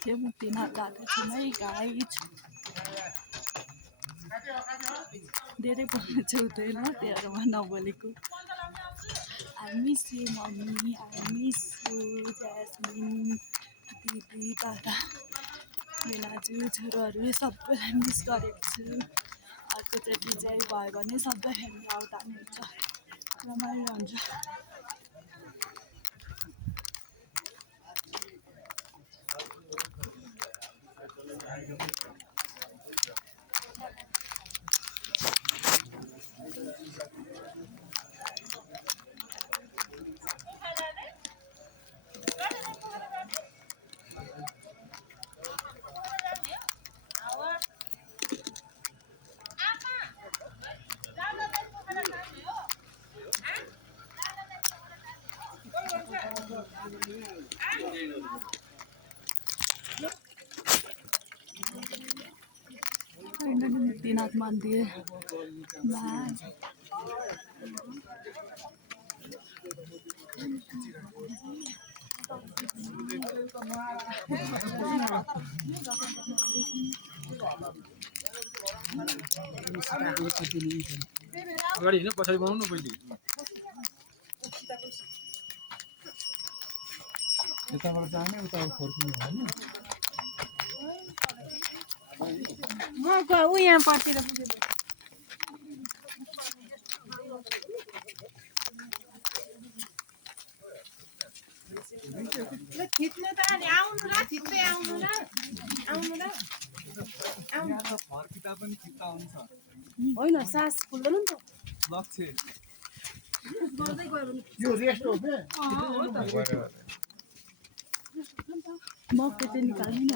त्यो म तिनीहरू गएको छुम है गाइज धेरै बोल्नु चाहिँ हुँदैन त्यही भएर म नबोलेको I miss you mummy I miss you Jasmine दिदी दादा दाजु छोरोहरू सबैलाई मिस गरेको छु अर्कोचोटि चाहिँ भयो भने सबै फ्यामिली आउँदा हुन्छ रमाइलो हुन्छ मुक्तिनाथ मन्दिर अगाडि हिँड्नु पछाडि बनाउनु पहिले यताबाट जाने उता फर्किनु होइन म उ यहाँ पतिर पुगेँ खिच्नु त आउनु र छिट्टै आउनु र फर्किँदा पनि चित्त आउँछ होइन सास फुल्दैन नि त लक्ष्य गर्दै गयो भने यो रेस्ट हो के मकै चाहिँ निकाल्नु नि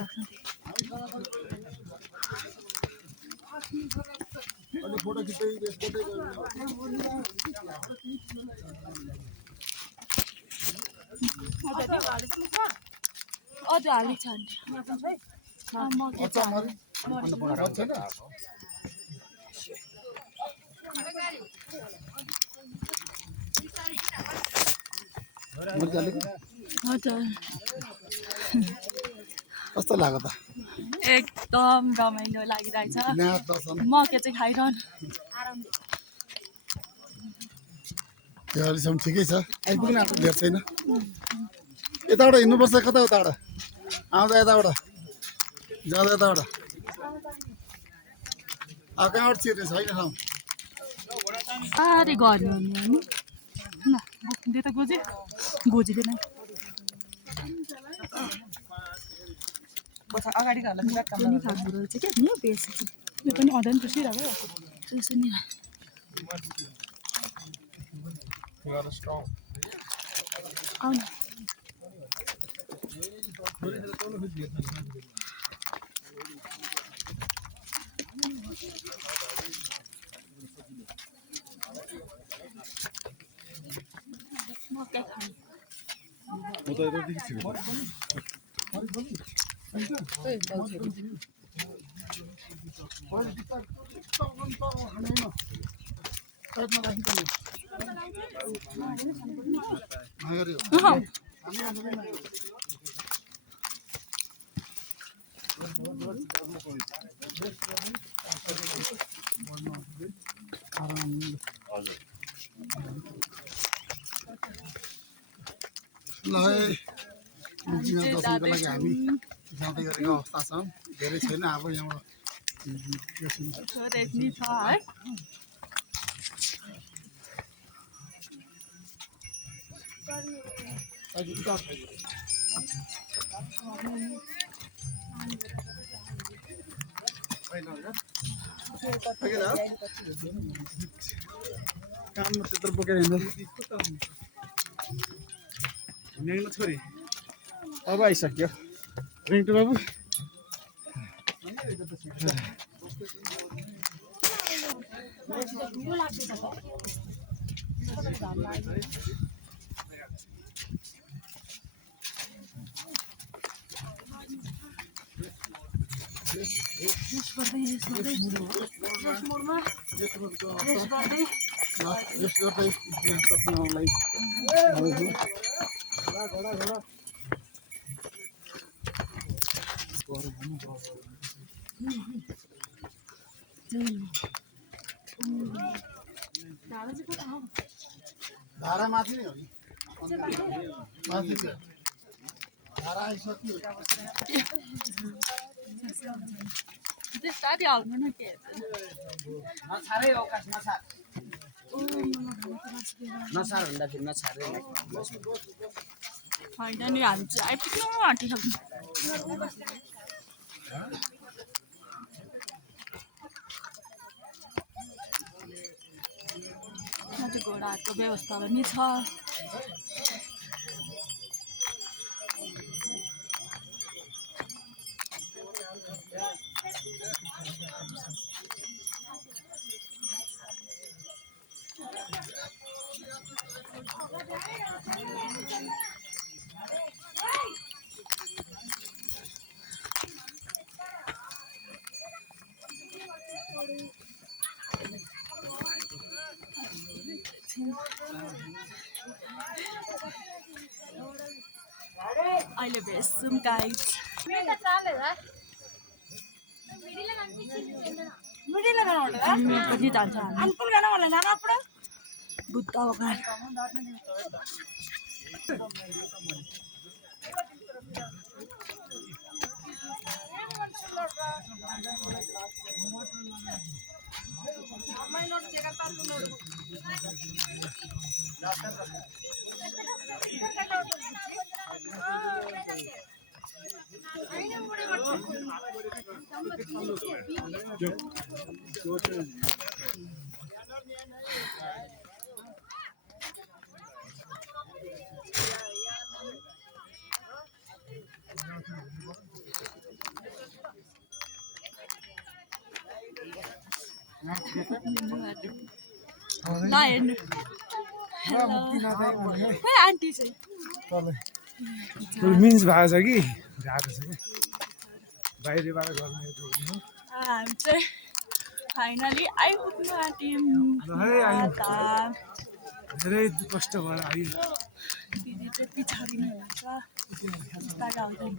अनि फोटो खिच्दै रेस्ट गर्दै गयो अझ हाली छ मकै चाहिँ छैन हजुर कस्तो लाग्यो त एकदम रमाइलो लागिरहेछ मकै चाहिँ खाइरहनु त्यो अहिलेसम्म ठिकै छ आइपुग्नु आएको लेट छैन यताबाट हिँड्नुपर्छ कता उताबाट आउँदा यताबाट जाँदा यताबाट अब कहाँबाट छिर्ने छैन ठाउँ साह्रै गर्नु हुने होइन ल दे त गोजी गोजिँदैन अगाडि घरलाई पनि खाएको रहेछ क्या नि बेसी यो पनि अँदैन पुसिरहेको त्यसो नि आउनु मकै खानु म त यतादेखि छिर्छु ल दर्शनको लागि हामी जाँदै गरेको अवस्था छ धेरै छैन अब यहाँबाट रेडमी छ है काममा त्यत्रो बोकेर हिँड्दैन छोरी अब आइसक्यो रिङ्टु बाबु रेस्ट गर्दै रेस्ट मोडमा रेस्ट गर्दै रेस्ट गर्दै चस्मालाई ढाडा चाहिँ कता हो धारा माथि नै हो नि माथि चाहिँ धारा आइसक्यो त्यस्तै हाल्नु न के नछारे अवकाश नछार नछार भन्दाखेरि नछारे होइन नि हामी चाहिँ आइपुग्नु आँटिसक्नु घोडाहरूको व्यवस्था पनि छ अहिले भेट्छौँ गाइड पनि जान्छ हामी बुद्ध भगवान ल हेर्नु खोइ आन्टी चाहिँ मिन्स भएको छ कि गएको छ कि बाहिरबाट गर्ने हामी चाहिँ फाइनली आइपुग्नु आँट्यौँ धेरै कष्ट भएर आयो दिदी चाहिँ पछाडि नै हुन्छ बिस्तारै आउँदैन